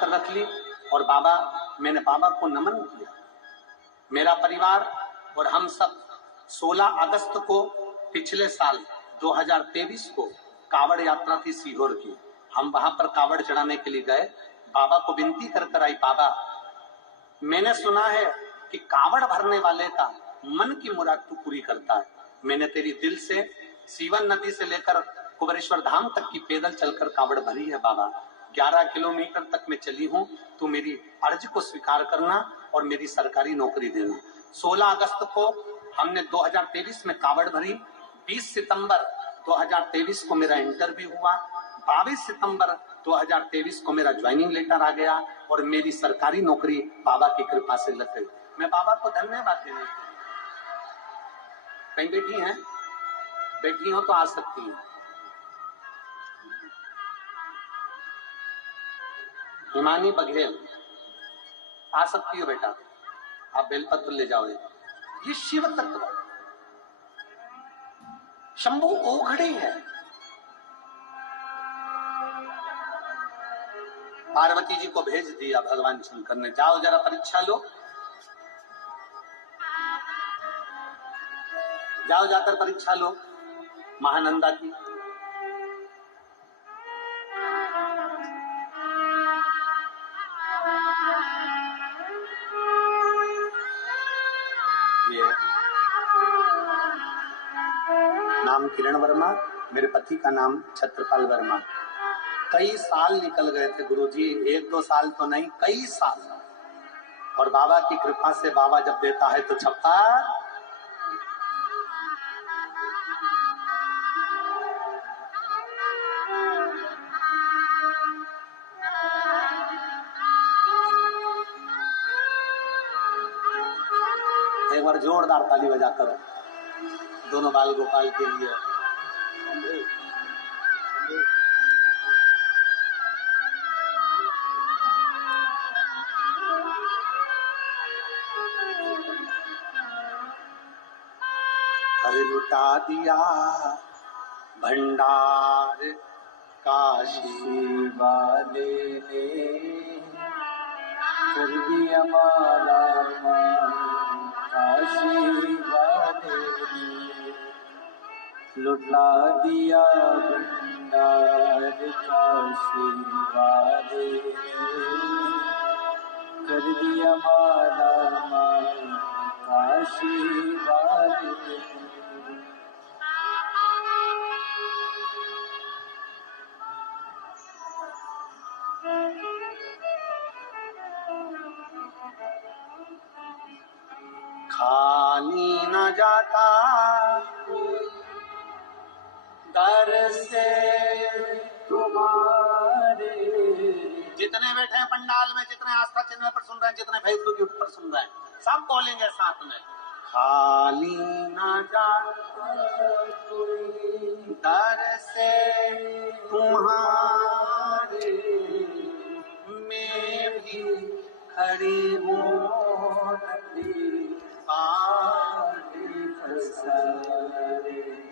कर रख ली और बाबा, मैंने बाबा को नमन किया। मेरा परिवार और हम सब 16 अगस्त को पिछले साल 2023 को कावड़ यात्रा थी सीहोर की, हम वहां पर कावड़ चढ़ाने के लिए गए। बाबा को विनती कर आई, बाबा मैंने सुना है कि कावड़ भरने वाले का मन की मुराद तू पूरी करता है। मैंने तेरी दिल से सीवन नदी से लेकर कुबेरेश्वर धाम तक की पैदल चलकर कावड़ भरी है बाबा। 11 किलोमीटर तक मैं चली हूँ, तू मेरी अर्ज को स्वीकार करना और मेरी सरकारी नौकरी देना। 16 अगस्त को हमने 2023 में कावड़ भरी। 20 सितंबर 2023 को मेरा इंटरव्यू हुआ। 22 सितंबर 2023 को मेरा ज्वाइनिंग लेटर आ गया और मेरी सरकारी नौकरी बाबा की कृपा से लग गई। मैं बाबा को धन्यवाद देने के लिए। कहीं बैठी हैं? बैठी हो तो आ सकती हैं। हिमानी बघेल आ सकती हो बेटा, आप बेलपत्र ले जाओ। ये शिव तत्व शंभु ओघड़े है। पार्वती जी को भेज दिया भगवान शंकर ने, जाओ जरा परीक्षा लो, जाओ जाकर परीक्षा लो महानंदा की। ये नाम किरण वर्मा, मेरे पति का नाम छत्रपाल वर्मा। कई साल निकल गए थे गुरुजी, 1-2 साल तो नहीं, कई साल। और बाबा की कृपा से बाबा जब देता है तो छप्पा। एक बार जोरदार ताली बजा करो दोनों बाल गोपाल के लिए। अरे लुटा दिया भंडार काशी वाले ने, कर दिया माला काशी वाले ने, लुटा दिया भंडार काशी वाले ने, कर दिया माला काशी वाले ने। खाली न जाता दर से तुम्हारे। जितने बैठे हैं पंडाल में, जितने आस्था चैनल पर सुन रहे हैं, जितने फेसबुक यूट्यूब पर सुन रहे हैं, सब बोलेंगे साथ में, खाली न जाता दर से तुम्हारे, मैं भी खड़ी हूँ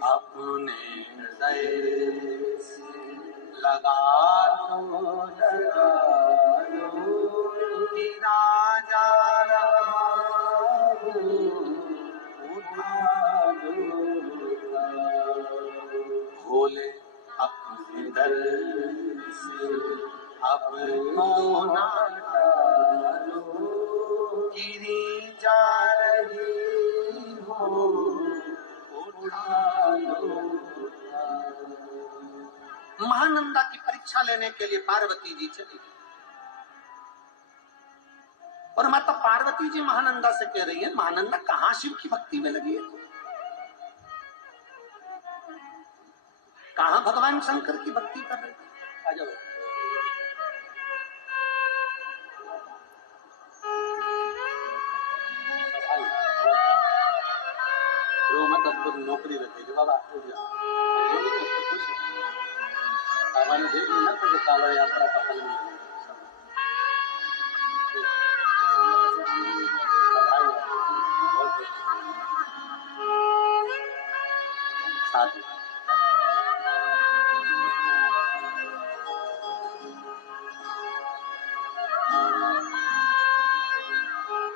अपने हृदय से लगा लो गिरा जा रहा उठा लो, भोले अपने दर से अब ना डालो, गिरी जा रही हो उठा लो। महानंदा की परीक्षा लेने के लिए पार्वती जी चली और माता पार्वती जी महानंदा से कह रही है, महानंदा कहां शिव की भक्ति में लगी है, कहां भगवान शंकर की भक्ति कर रही है। आ जाओ। तो नौकरी रखेगी बाबा, बाबा ने देख लिया तो कावड़ यात्रा का फल मिलेगा।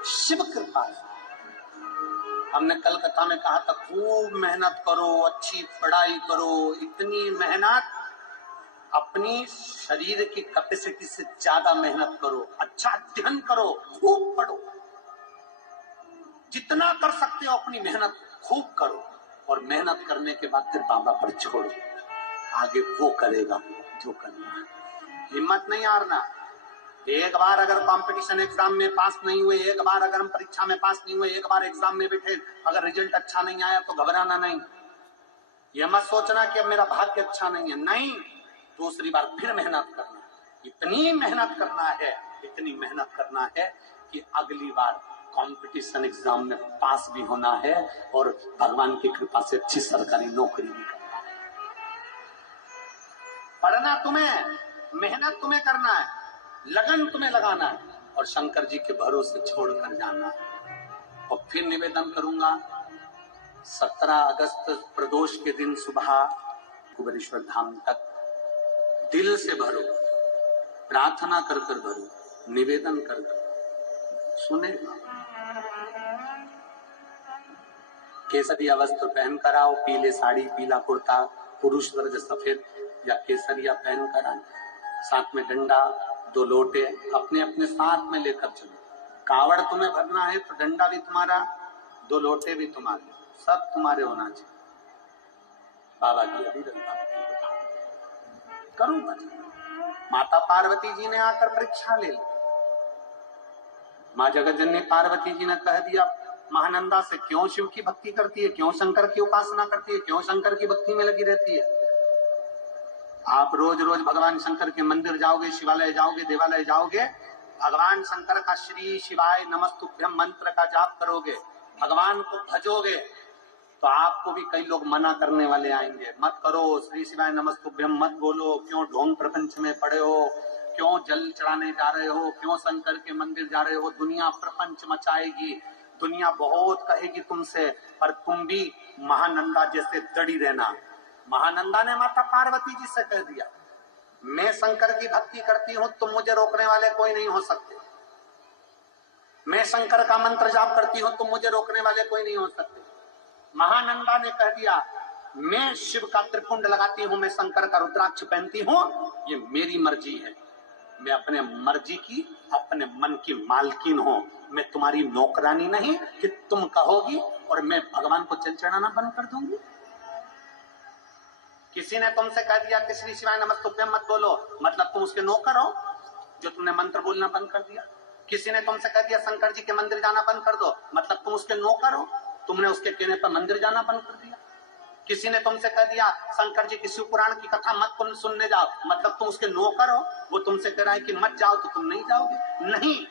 शिव कृपा। हमने कलकत्ता में कहा था खूब मेहनत करो, अच्छी पढ़ाई करो, इतनी मेहनत, अपनी शरीर की कैपेसिटी से ज्यादा मेहनत करो, अच्छा अध्ययन करो, खूब पढ़ो, जितना कर सकते हो अपनी मेहनत खूब करो, और मेहनत करने के बाद फिर बाबा पर छोड़ो, आगे वो करेगा जो करना है। हिम्मत नहीं हारना। एक बार अगर कंपटीशन एग्जाम में पास नहीं हुए, एक बार अगर हम परीक्षा में पास नहीं हुए, एक बार एग्जाम में बैठे, अगर रिजल्ट अच्छा नहीं आया तो घबराना नहीं। यह मत सोचना कि अब मेरा भाग्य अच्छा नहीं है, नहीं, दूसरी बार फिर मेहनत करना, इतनी मेहनत करना है, इतनी मेहनत करना है कि अगली बार कंपटीशन एग्जाम में पास भी होना है और भगवान की कृपा से अच्छी सरकारी नौकरी भी करना है। पढ़ना तुम्हें, मेहनत तुम्हें करना है, लगन तुम्हें लगाना है, और शंकर जी के भरोसे छोड़कर जाना है। और फिर निवेदन करूंगा, 17 अगस्त प्रदोष के दिन सुबह कुबेरेश्वर धाम तक दिल से भरो, प्रार्थना कर कर भरो, निवेदन कर कर सुने। केसरिया वस्त्र पहन कर आओ, पीले साड़ी, पीला कुर्ता, पुरुष वर्ग सफेद या केसरिया पहन कर आए, साथ में डंडा, 2 लोटे अपने अपने साथ में लेकर चलो। कावड़ तुम्हें भरना है तो डंडा भी तुम्हारा, 2 लोटे भी तुम्हारे, सब तुम्हारे होना चाहिए। बाबा की अभिरक्षा करूंगा। माता पार्वती जी ने आकर परीक्षा ले ली। माँ जगतजननी पार्वती जी ने कह दिया महानंदा से, क्यों शिव की भक्ति करती है, क्यों शंकर की उपासना करती है, क्यों शंकर की भक्ति में लगी रहती है। आप रोज रोज भगवान शंकर के मंदिर जाओगे, शिवालय जाओगे, देवालय जाओगे, भगवान शंकर का श्री शिवाय नमस्तुभ्यम मंत्र का जाप करोगे, भगवान को भजोगे, तो आपको भी कई लोग मना करने वाले आएंगे, मत करो, श्री शिवाय नमस्तुभ्यम मत बोलो, क्यों ढोंग प्रपंच में पड़े हो, क्यों जल चढ़ाने जा रहे हो, क्यों शंकर के मंदिर जा रहे हो, दुनिया प्रपंच मचाएगी, दुनिया बहुत कहेगी तुमसे, पर तुम भी महानंदा जैसे दड़ी रहना। महानंदा ने माता पार्वती जी से कह दिया, मैं शंकर की भक्ति करती हूं, तुम मुझे रोकने वाले कोई नहीं हो सकते। मैं शंकर का मंत्र जाप करती हूं, तुम मुझे रोकने वाले कोई नहीं हो सकते। महानंदा ने कह दिया, मैं शिव का त्रिपुंड लगाती हूं, मैं शंकर का रुद्राक्ष पहनती हूं, ये मेरी मर्जी है, मैं अपने मर्जी की, अपने मन की मालकिन हूं, मैं तुम्हारी नौकरानी नहीं कि तुम कहोगी और मैं भगवान को जल चढ़ाना बंद कर दूंगी। किसी ने तुमसे कह दिया कि श्री शिवाय नमस्तुभ्यम मत बोलो, मतलब तुम उसके नौकर हो जो तुमने मंत्र बोलना बंद कर दिया। किसी ने तुमसे कह दिया शंकर जी के मंदिर जाना बंद कर दो, मतलब तुम उसके नौकर हो, तुमने उसके कहने पर मंदिर जाना बंद कर दिया। किसी ने तुमसे कह दिया शंकर जी की शिव पुराण की कथा मत सुनने जाओ, मतलब तुम उसके नौकर हो, वो तुमसे कह रहा है कि मत जाओ, तो तुम नहीं जाओगे। नहीं,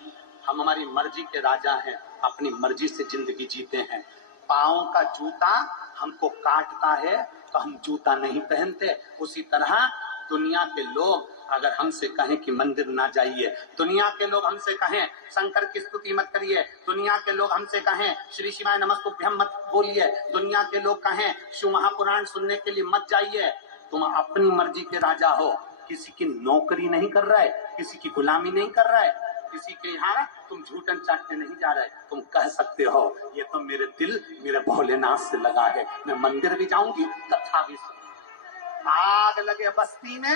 हम हमारी मर्जी के राजा हैं, अपनी मर्जी से जिंदगी जीते हैं। पाँव का जूता हमको काटता है तो हम जूता नहीं पहनते। उसी तरह दुनिया के लोग अगर हमसे कहें कि मंदिर ना जाइए, दुनिया के लोग हमसे कहें शंकर की स्तुति मत करिए, दुनिया के लोग हमसे कहें श्री शिवाय नमस्तुभ्यम मत बोलिए, दुनिया के लोग कहें शिव महापुराण सुनने के लिए मत जाइए, तुम अपनी मर्जी के राजा हो, किसी की नौकरी नहीं कर रहा है, किसी की गुलामी नहीं कर रहा है, किसी के यहाँ तुम झूठन चाटने नहीं जा रहे। तुम कह सकते हो ये तो मेरे दिल मेरे भोलेनाथ से लगा है, मैं मंदिर भी जाऊंगी, कथा भी सुनूंगी। आग लगे बस्ती में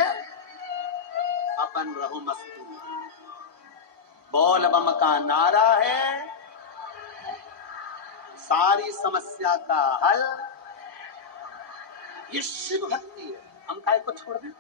अपन रहो मस्ती में, बोल बम का नारा है सारी समस्या का हल, ये शिव भक्ति है। हम काय को छोड़ दें?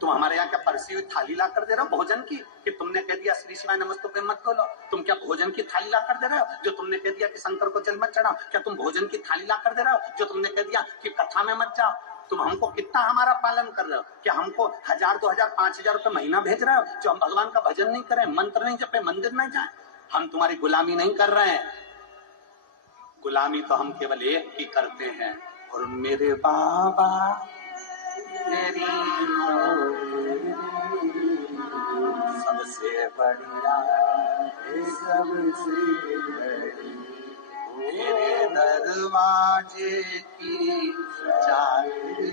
तुम हमारे यहाँ क्या परसी हुई थाली ला कर दे रहे हो भोजन की, कि तुमने कह दिया श्री शिवाय नमस्तुभ्यम मत बोलो? तुम क्या भोजन की थाली ला कर दे रहे हो? जो तुमने कह दिया कि शंकर को जल मत चढ़ाओ, क्या तुम भोजन की थाली ला कर दे रहे हो? जो तुमने कह दिया कि कथा में मत जाओ, तुम हमको कितना हमारा पालन कर रहे हो? क्या हमको 1000, 2000, 5000 रुपए महीना भेज रहे हो जो हम भगवान का भजन नहीं करें, मंत्र नहीं जपे, मंदिर नहीं जाए? हम तुम्हारी गुलामी नहीं कर रहे हैं, गुलामी तो हम केवल एक की करते हैं, और मेरे बाबा तेरी सबसे बढ़िया, सबसे बड़ी मेरे दरवाजे की चाबी,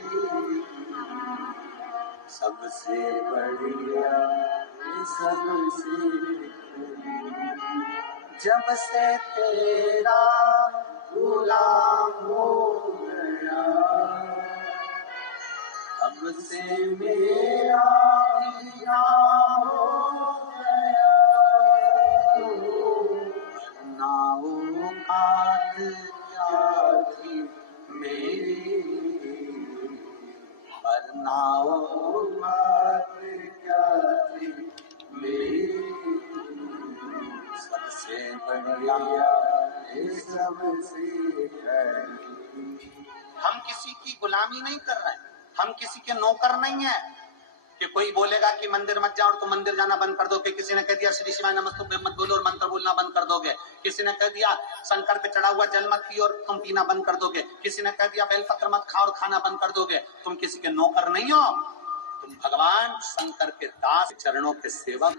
सबसे बढ़िया सबसे जब से तेरा गुलाम हो गया, तब से मेरा हिया हो गया, वरना वो बात क्या थी मेरी, वरना वो बात क्या थी मेरी, सबसे बढ़िया सबसे हम किसी की गुलामी नहीं कर रहे हैं, हम किसी के नौकर नहीं है कि कोई बोलेगा कि मंदिर मत जाओ और तुम मंदिर जाना बंद कर दोगे। किसी ने कह दिया श्री शिवाय नमस्तुभ्यं मत बोलो और मंत्र बोलना बंद कर दोगे। किसी ने कह दिया शंकर पे चढ़ा हुआ जल मत पियो और तुम पीना बंद कर दोगे। किसी ने कह दिया बेलपत्र मत खाओ और खाना बंद कर दोगे। तुम किसी के नौकर नहीं हो, तुम भगवान शंकर के दास, चरणों के सेवक।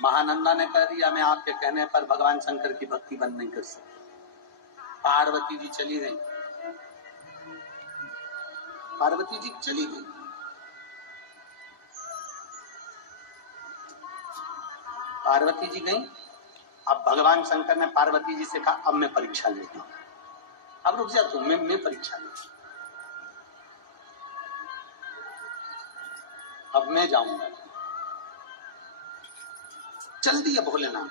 महानंदा ने कह दिया मैं आपके कहने पर भगवान शंकर की भक्ति बंद नहीं कर सकती। पार्वती जी चली गई, पार्वती जी चली गई। पार्वती जी गई। अब भगवान शंकर ने पार्वती जी से कहा अब मैं परीक्षा लेता हूं, अब रुक जा तुम, मैं परीक्षा लेता हूं, अब मैं जाऊंगा। चल दिया भोलेनाथ।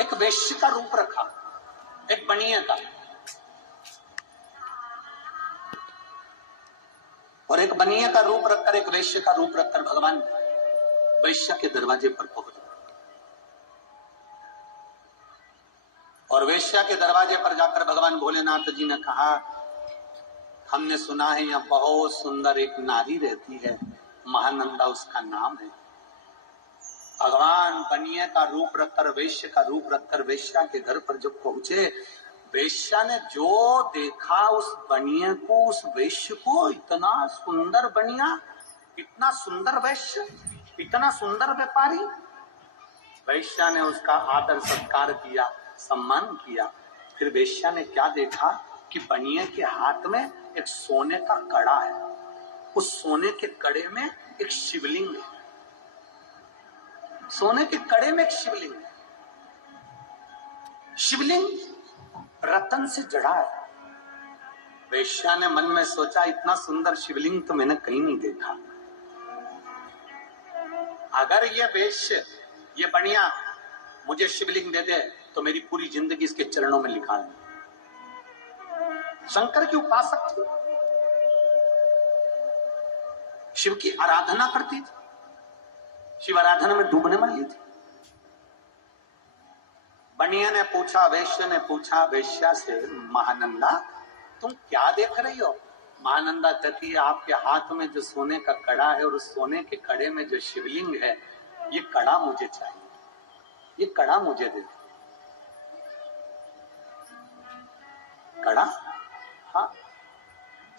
एक वेश्य का रूप रखा, एक बनिए का, और एक बनिए का रूप रखकर, एक वेश्य का रूप रखकर भगवान वेश्या के दरवाजे पर पहुंच गए। और वेश्या के दरवाजे पर जाकर भगवान भोलेनाथ जी ने कहा हमने सुना है यहाँ बहुत सुंदर एक नारी रहती है, महानंदा उसका नाम है। भगवान बनिए का रूप रखकर, वेश्या का रूप रखकर वेश्या के घर पर जब पहुंचे, वेश्या ने जो देखा उस बनिए को, उस वेश्य को, इतना सुंदर बनिया, इतना सुंदर वैश्य, इतना सुंदर व्यापारी। वेश्या ने उसका आदर सत्कार किया, सम्मान किया। फिर वेश्या ने क्या देखा कि बनिए के हाथ में एक सोने का कड़ा है, उस सोने के कड़े में एक शिवलिंग है, सोने के कड़े में एक शिवलिंग है। शिवलिंग रतन से जड़ा है। वेश्या ने मन में सोचा इतना सुंदर शिवलिंग तो मैंने कहीं नहीं देखा। अगर ये वेश्य, ये बनिया मुझे शिवलिंग दे दे तो मेरी पूरी जिंदगी इसके चरणों में लिखा है। शंकर की उपासक थी, शिव की आराधना करती थी, शिव आराधना में डूबने वाली थी। बनिया ने पूछा, वैश्य ने पूछा वेश्या से, महानंदा तुम क्या देख रही हो? महानंदा कहती है आपके हाथ में जो सोने का कड़ा है और उस सोने के कड़े में जो शिवलिंग है, ये कड़ा मुझे चाहिए, ये कड़ा मुझे दे दो। कड़ा? हाँ।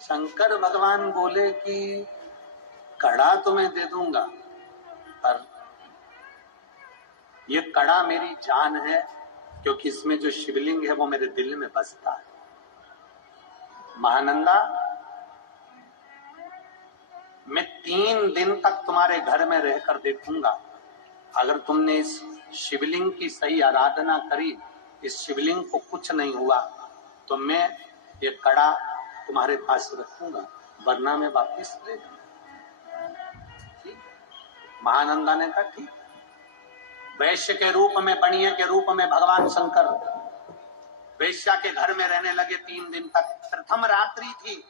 शंकर भगवान बोले कि कड़ा तो मैं दे दूंगा, पर ये कड़ा मेरी जान है, क्योंकि इसमें जो शिवलिंग है वो मेरे दिल में बसता है। महानंदा मैं 3 दिन तक तुम्हारे घर में रहकर देखूंगा, अगर तुमने इस शिवलिंग की सही आराधना करी, इस शिवलिंग को कुछ नहीं हुआ, तो मैं ये कड़ा तुम्हारे पास रखूंगा, वरना मैं वापिस ले जाऊंगा। महानंदा ने कहा ठीक। वैश्य के रूप में, बनिए के रूप में भगवान शंकर वेश्या के घर में रहने लगे 3 दिन तक। प्रथम रात्रि थी,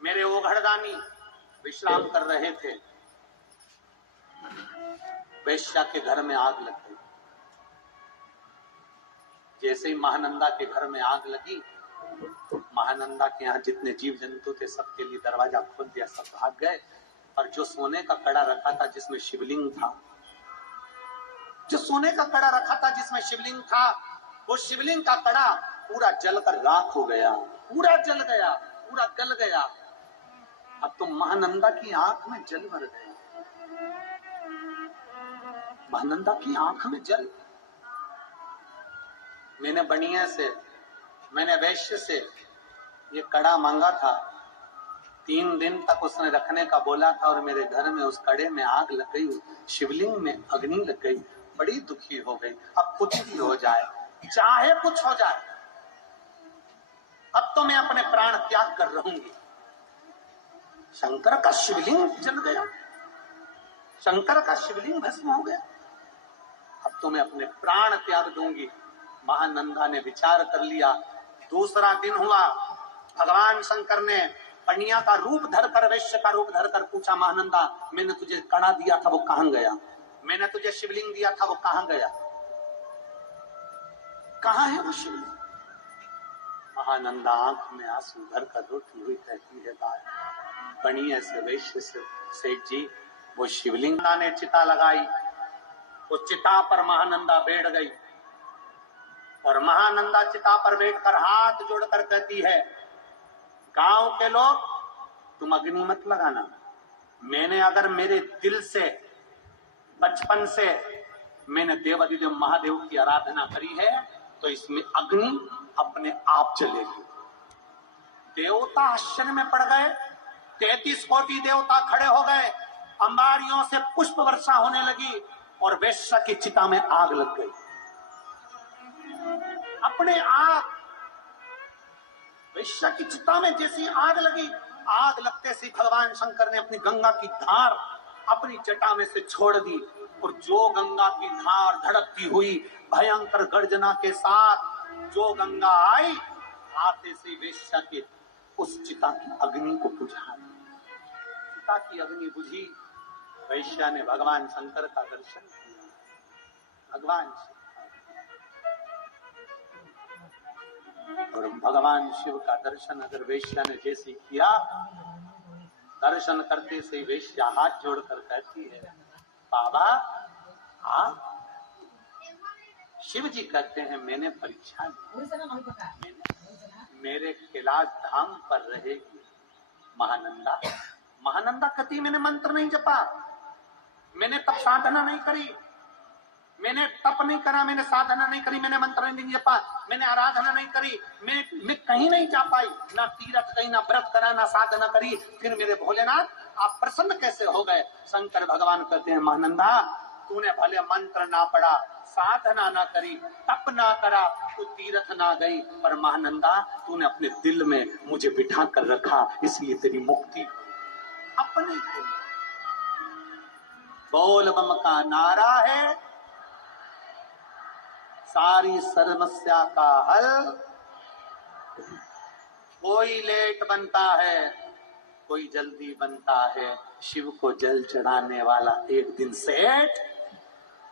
मेरे ओघड़दानी विश्राम कर रहे थे, वेश्या के घर में आग लग गई। जैसे ही महानंदा के घर में आग लगी, महानंदा के यहाँ जितने जीव जंतु थे सबके लिए दरवाजा खोल दिया, सब भाग गए। और जो सोने का कड़ा रखा था जिसमें शिवलिंग था, जो सोने का कड़ा रखा था जिसमें शिवलिंग था, वो शिवलिंग का कड़ा पूरा जलकर राख हो गया, पूरा जल गया, पूरा गल गया। अब तो महानंदा की आंख में जल भर गया, महानंदा की आंख में जल। मैंने बनिया से, मैंने वैश्य से ये कड़ा मांगा था, 3 दिन तक उसने रखने का बोला था और मेरे घर में उस कड़े में आग लग गई, शिवलिंग में अग्नि लग गई, बड़ी दुखी हो गई। अब कुछ भी हो जाए, चाहे कुछ हो जाए, अब तो मैं अपने प्राण त्याग कर रहूंगी। शंकर का शिवलिंग जल गया, शंकर का शिवलिंग भस्म हो गया, अब तो मैं अपने प्राण त्याग दूंगी। महानंदा ने विचार कर लिया। दूसरा दिन हुआ, भगवान शंकर ने कन्या का रूप धरकर, वैश्य का रूप धरकर पूछा, महानंदा मैंने तुझे कड़ा दिया था वो कहां गया, मैंने तुझे शिवलिंग दिया था वो कहां गया, कहां है वो शिवलिंग? महानंदा आंख में आंसू भरकर रोती हुई कहती है, कन्या से वैश्य से, सेठ जी वो शिवलिंग ने चिता लगाई, उस चिता पर महानंदा बैठ गई और महानंदा चिता पर बैठकर हाथ जोड़कर कहती है, गांव के लोग तुम अग्नि मत लगाना, मैंने अगर मेरे दिल से बचपन से मैंने देवाधिदेव महादेव की आराधना करी है तो इसमें अग्नि अपने आप चलेगी। देवता आश्चर्य में पड़ गए, 33 कोटि देवता खड़े हो गए, अंबारियों से पुष्प वर्षा होने लगी और वैश्य की चिता में आग लग गई। अपने आप वैश्य की चिता में जैसी आग लगी, आग लगते से भगवान शंकर ने अपनी गंगा की धार अपनी जटा में से छोड़ दी और जो गंगा की धार धड़कती हुई भयंकर गर्जना के साथ जो गंगा आई, आते से वैश्य के उस चिता की अग्नि को बुझा दी। चिता की अग्नि बुझी, वैश्य ने भगवान शंकर का दर्शन किया। भगवान और भगवान शिव का दर्शन अगर वैश्या ने जैसे किया, दर्शन करते से वैश्या हाथ जोड़कर कहती है, बाबा आप? शिव जी कहते हैं, मैंने परीक्षा ली, मेरे कैलाश धाम पर रहेगी महानंदा। महानंदा कहती, मैंने मंत्र नहीं जपा, मैंने तप साधना नहीं करी, मैंने तप नहीं करा, मैंने साधना नहीं करी, मैंने मंत्र नहीं जपा, मैंने आराधना नहीं करी, मैं कहीं नहीं जा पाई, ना तीर्थ कहीं, ना व्रत करा, ना साधना करी, फिर मेरे भोलेनाथ आप प्रसन्न कैसे हो गए? शंकर भगवान कहते हैं, महानंदा तूने भले मंत्र ना पढ़ा, साधना ना करी, तप ना करा, तू तीर्थ ना गई, पर महानंदा तूने अपने दिल में मुझे बिठा कर रखा, इसलिए तेरी मुक्ति अपने दिल। बोल बम का नारा है, सारी समस्या का हल। कोई लेट बनता है, कोई जल्दी बनता है, शिव को जल चढ़ाने वाला एक दिन सेठ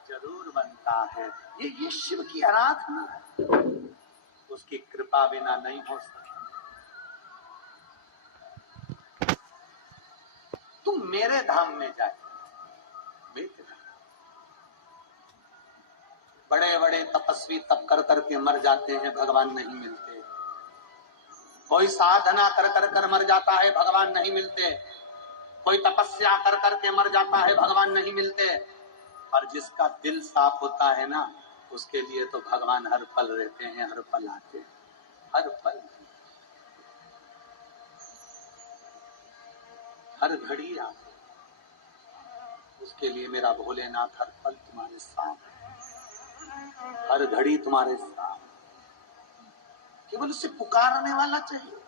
जरूर बनता है। ये शिव की आराधना है, उसकी कृपा बिना नहीं हो सकती। तुम मेरे धाम में जाए, बड़े बड़े तपस्वी तप कर करके मर जाते हैं, भगवान नहीं मिलते। कोई साधना कर कर कर मर जाता है, भगवान नहीं मिलते। कोई तपस्या कर कर के मर जाता है, भगवान नहीं मिलते। और जिसका दिल साफ होता है ना, उसके लिए तो भगवान हर पल रहते हैं, हर पल आते हैं, हर पल, हर घड़ी आते। उसके लिए मेरा भोलेनाथ हर पल तुम्हारे साथ है, हर घड़ी तुम्हारे साथ, केवल उसे पुकारने वाला चाहिए।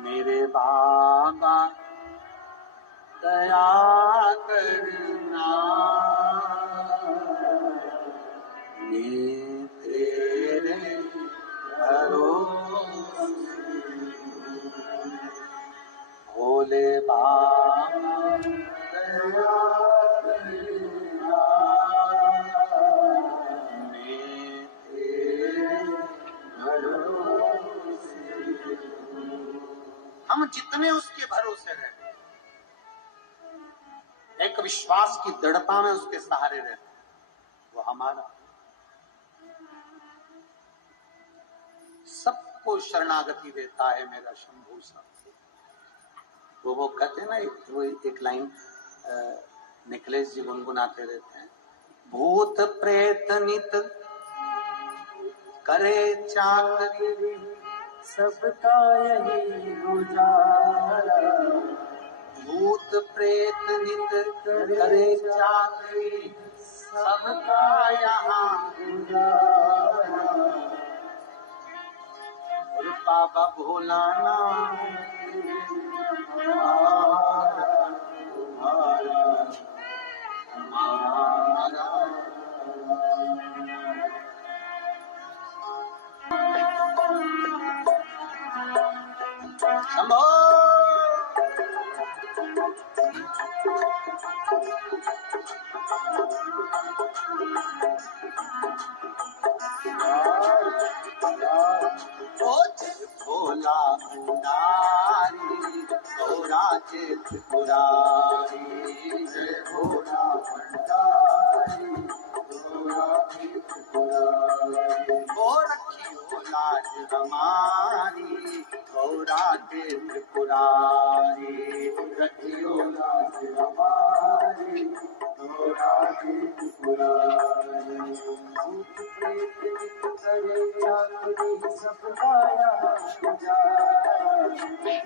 मेरे बाबा दया करना, मैं तेरे भरोसे, भोले बाबा दया करना, मैं तेरे भरोसे। हम जितने उसके भरोसे रहते, एक विश्वास की दृढ़ता में उसके सहारे रहते, वो हमारा सबको शरणागति देता है मेरा शंभू साहब। वो कहते हैं ना, वो एक लाइन, निखिलेश जी गुनगुनाते रहते हैं, भूत प्रेत नित करे चाकरी सबका यही गुजारा, भूत प्रेत नित करे चाकरी सबका यहाँ गुजारा, और बाबा भोलाना शंभो भोला भंडारी गौरा के त्रिपुरारी, जय भोला भंडारी गौरा के त्रिपुरारी, ओ रखियो लाज हमारी गौरा के त्रिपुरारी, रखियो लाज हमारी गौरा के त्रिपुरारी, भूत प्रेत नित करे चाकरी सबका यहाँ गुजारा,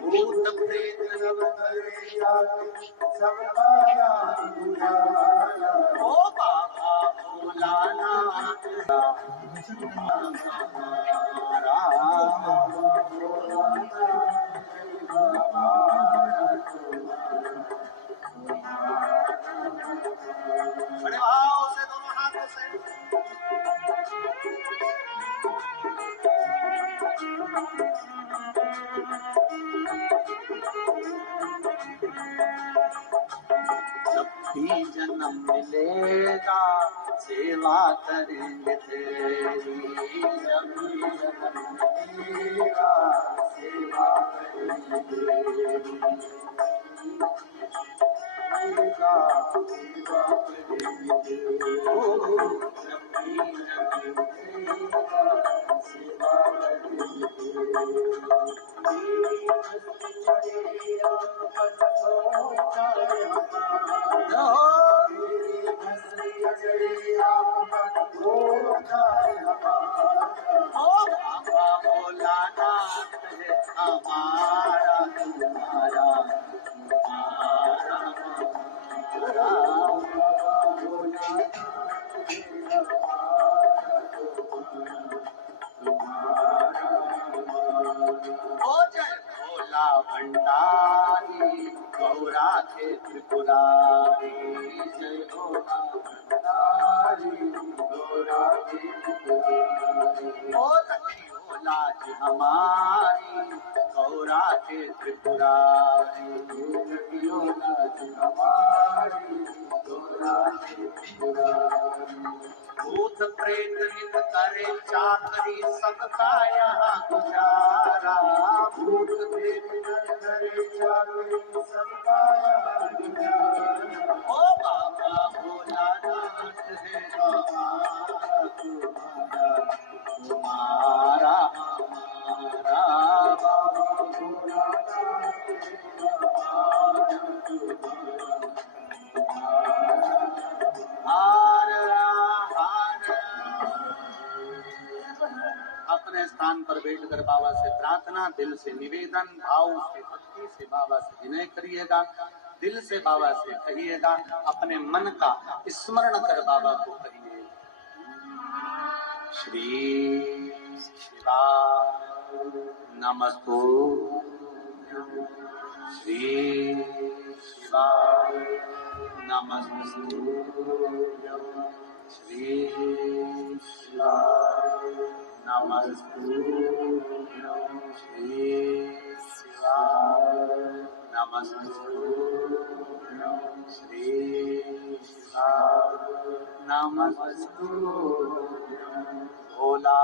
भूत प्रेत सब करे चाकरी सबका यहाँ गुजारा, ओ बाबा भोलानाथ बड़े भाव से दोनों हाथों से जब भी जन्म मिलेगा सेवा करेंगे तेरी, जब भी जन्म मिलेगा सेवा करेंगे तेरी, सेवा करेंगे तेरी, ओ जब भी जन्म मिलेगा सेवा करेंगे भोलानाथ है हमारा तुम्हारा भोला भंडारी गौरा के त्रिपुरारी, जय भोला भंडारी गौरा के त्रिपुरारी, ओ रखियो लाज हमारी गौरा के त्रिपुरारी, रखियो लाज हमारी गौरा के त्रिपुरारी, भूत प्रेत नित करे चाकरी सबका यहाँ गुजारा, भूत प्रेत नित करे चाकरी सबका यहाँ गुजारा, ओ बाबा भोलानाथ है हमारा तुम्हारा तुम्हारा हमारा, बाबा भोलानाथ है हमारा तुम्हारा अपने स्थान पर बैठकर बाबा से प्रार्थना, दिल से निवेदन, भाव से भक्ति से बाबा से विनय करिएगा, दिल से बाबा से कहिएगा, अपने मन का स्मरण कर बाबा को कहिए, श्री शिवा नमस्तु, श्री शिवा नमस्तु, श्री शिवा नमस्तु, श्री शिवा नमस्तु, श्री शिवा नमस्तु, भोला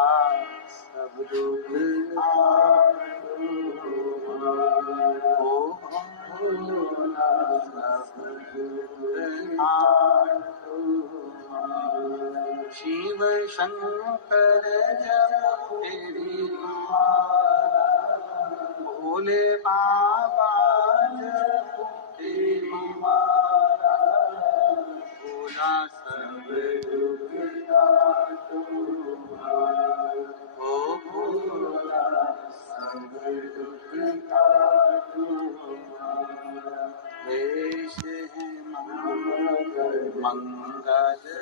सब दुख ओ भोला सब दुख शिव शंकर जब तेरी भोले बाबा जब तेरी मारा, भोला सब दुख काटो हमारा, ओ भोला सब दुख काटो हमारा। वेश है मंगल मंगलकारी।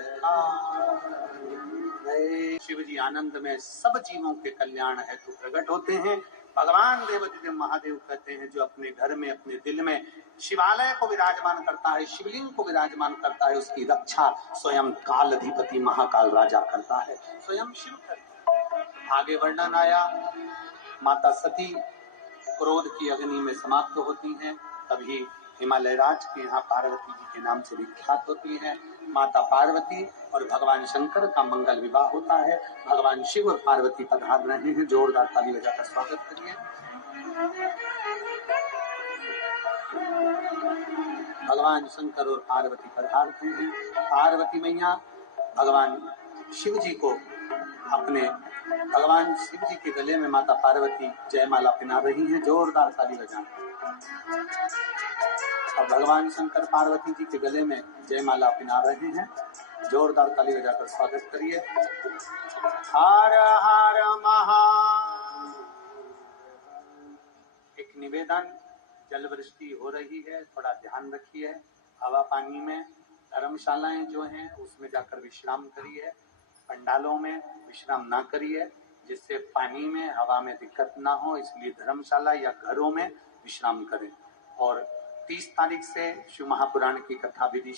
शिव जी आनंद में सब जीवों के कल्याण हेतु प्रकट होते हैं। भगवान देवाधिदेव महादेव कहते हैं जो अपने घर में अपने दिल में शिवालय को विराजमान करता है, शिवलिंग को विराजमान करता है, उसकी रक्षा स्वयं कालाधिपति महाकाल राजा करता है, स्वयं शिव करता है। आगे वर्णन आया, माता सती क्रोध की अग्नि में समाप्त होती हैं, तभी हिमालय राज के यहाँ पार्वती जी के नाम से विख्यात होती है। माता पार्वती और भगवान शंकर का मंगल विवाह होता है। भगवान शिव और पार्वती पधार रहे हैं, जोरदार ताली बजाकर स्वागत करिए। भगवान शंकर और पार्वती पधारते हैं। पार्वती मैया भगवान शिव जी को अपने भगवान शिव जी के गले में माता पार्वती जयमाला पहना रही हैं, जोरदार ताली बजाकर। अब भगवान शंकर पार्वती जी के गले में जयमाला पहना रहे हैं, जोरदार ताली बजाकर स्वागत करिए। हर हर महादेव। एक निवेदन, जल वृष्टि हो रही है, थोड़ा ध्यान रखिए। हवा पानी में धर्मशालाएं जो हैं उसमें जाकर विश्राम करिए, पंडालों में विश्राम ना करिए, जिससे पानी में हवा में दिक्कत ना हो, इसलिए धर्मशाला या घरों में विश्राम करें। और 30 तारीख से शिव महापुराण की कथा विधि